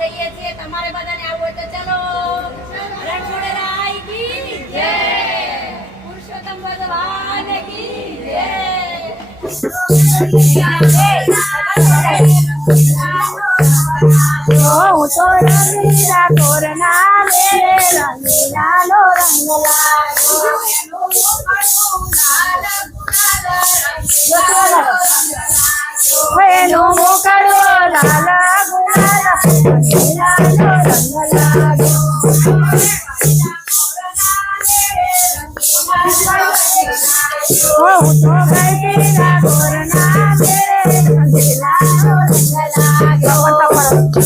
જઈએ છીએ તમારે બધાને આવું હોય તો ચલો રણછોડરાય કી જય પુરુષોત્તમ ભગવાન કી જય હું તો રંગીલા તોરના મેરે રંગીલાનો રંગ લાગ્યો એનો મોકળો લાલ ગુલાલ રંગીલાનો રંગ લાગ્યો હું તો રંગીલા તોરના મેરે રંગીલાનો રંગ લાગ્યો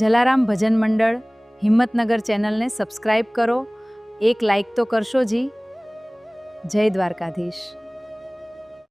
જલારામ ભજન મંડળ હિંમતનગર ચેનલને સબસ્ક્રાઈબ કરો, એક લાઈક તો કરશો જી. જય દ્વારકાધીશ.